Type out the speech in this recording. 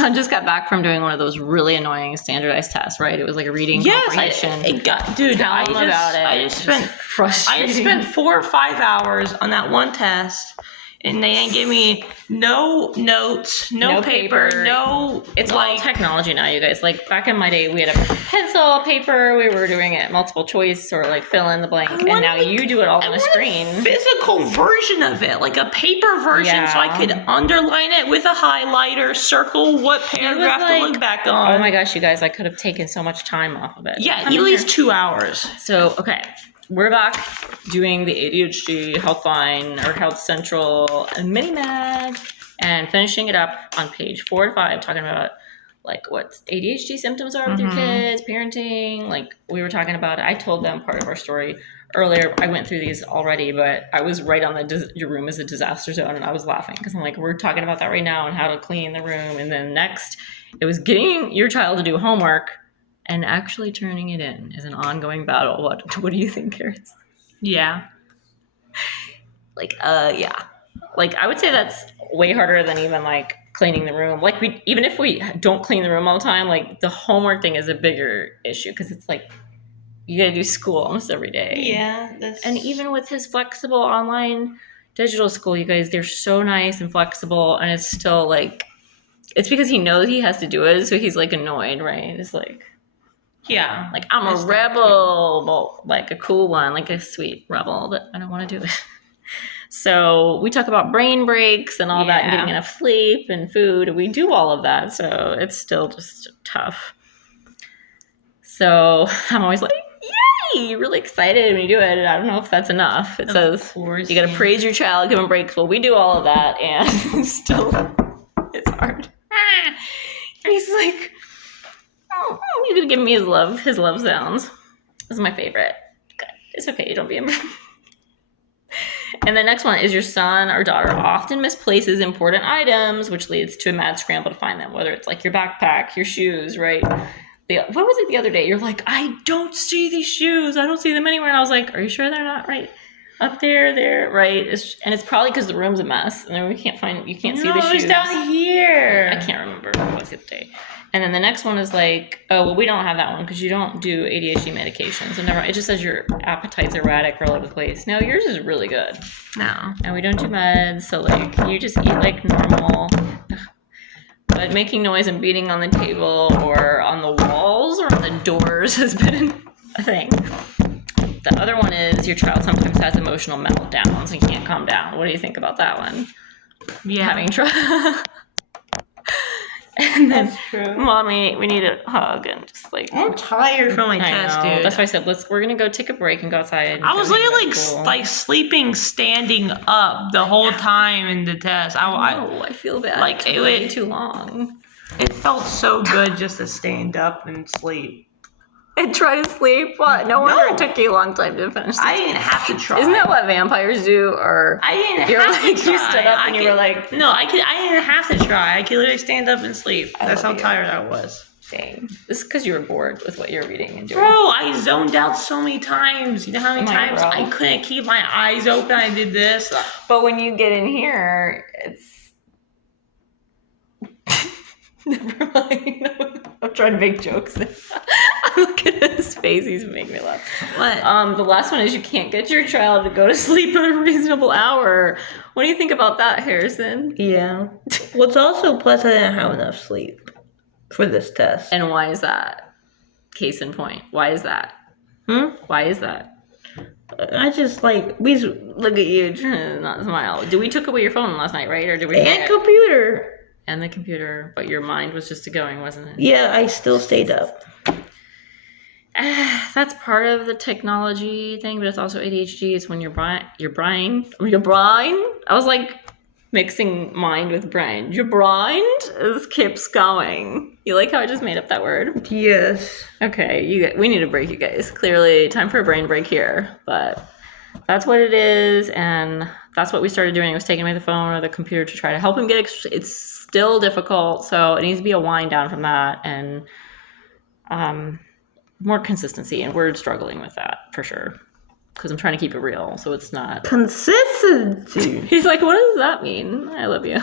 son just got back from doing one of those really annoying standardized tests, right? It was like a reading comprehension. I just spent 4 or 5 hours on that one test. And they didn't give me no notes, no paper, no... It's all technology now, you guys. Like, back in my day, we had a pencil, paper, we were doing it multiple choice or, like, fill in the blank. And now you do it all on a screen. A physical version of it, like a paper version, so I could underline it with a highlighter, circle what paragraph to look back on. Oh my gosh, you guys, I could have taken so much time off of it. Yeah, at least 2 hours. So, okay. We're back doing the ADHD Healthline or Health Central and Mini Mag and finishing it up on page 4 to 5, talking about like what ADHD symptoms are with your kids, parenting. Like we were talking about it. I told them part of our story earlier. I went through these already, but I was right on your room is a disaster zone, and I was laughing because I'm like, we're talking about that right now and how to clean the room. And then next, it was getting your child to do homework. And actually turning it in is an ongoing battle. What do you think, Karis? Yeah. Yeah. Like, I would say that's way harder than even, like, cleaning the room. Like, even if we don't clean the room all the time, like, the homework thing is a bigger issue. Because it's like, you got to do school almost every day. Yeah. And even with his flexible online digital school, you guys, they're so nice and flexible. And it's still, like, it's because he knows he has to do it. So he's, like, annoyed, right? It's like... Yeah. Like, I'm a rebel, but like a cool one, like a sweet rebel that I don't want to do it. So we talk about brain breaks and all that and getting enough sleep and food. We do all of that. So it's still just tough. So I'm always like, yay, you're really excited when you do it. And I don't know if that's enough. It says you got to praise your child, give him breaks. Well, we do all of that. And still, it's hard. He's like... Oh, you're going to give me his love sounds. This is my favorite. Okay. It's okay. Don't be embarrassed. And the next one is your son or daughter often misplaces important items, which leads to a mad scramble to find them, whether it's like your backpack, your shoes, right? What was it the other day? You're like, I don't see these shoes. I don't see them anywhere. And I was like, are you sure they're not right up there, right? And it's probably because the room's a mess. And then you can't see the shoes. It's down here. I can't remember what it was the other day. And then the next one is like, oh, well, we don't have that one because you don't do ADHD medication. So never, it just says your appetite's erratic all over the place. No, yours is really good. No. And we don't do meds. So like, you just eat like normal. But making noise and beating on the table or on the walls or on the doors has been a thing. The other one is your child sometimes has emotional meltdowns and can't calm down. What do you think about that one? Yeah. Having trouble. And then, that's true. Mommy, we need a hug and just like... I'm tired from my test, dude. That's why I said, we're going to go take a break and go outside. I was literally like sleeping, standing up the whole time in the test. I feel bad. Like, it way too long. It felt so good just to stand up and sleep. And try to sleep? What? No wonder it took you a long time to finish. I didn't have to try. Isn't that what vampires do? Or I didn't have to try. You stood up and you were like... No, I didn't have to try. I could literally stand up and sleep. That's how tired I was. Dang. This is because you were bored with what you're reading and doing. Bro, I zoned out so many times. You know how many times I couldn't keep my eyes open? I did this. But when you get in here, it's... Never mind. I'm trying to make jokes. Look at his face. He's making me laugh. What? The last one is you can't get your child to go to sleep at a reasonable hour. What do you think about that, Harrison? Yeah. What's also plus I didn't have enough sleep for this test. And why is that? Case in point. Why is that? Why is that? I just we look at you. Not smile. We took away your phone last night, right? Or did we? And computer. And the computer, but your mind was just going, wasn't it? Yeah, I still stayed up. That's part of the technology thing, but it's also ADHD. It's when your brain. I was like mixing mind with brain. Your brain just keeps going. You like how I just made up that word? Yes. Okay, we need a break, you guys. Clearly, time for a brain break here, but that's what it is, and that's what we started doing. Was taking away the phone or the computer to try to help him get. It's still difficult, so it needs to be a wind down from that, and more consistency. And we're struggling with that for sure because I'm trying to keep it real, so it's not consistency. He's like, what does that mean? I love you.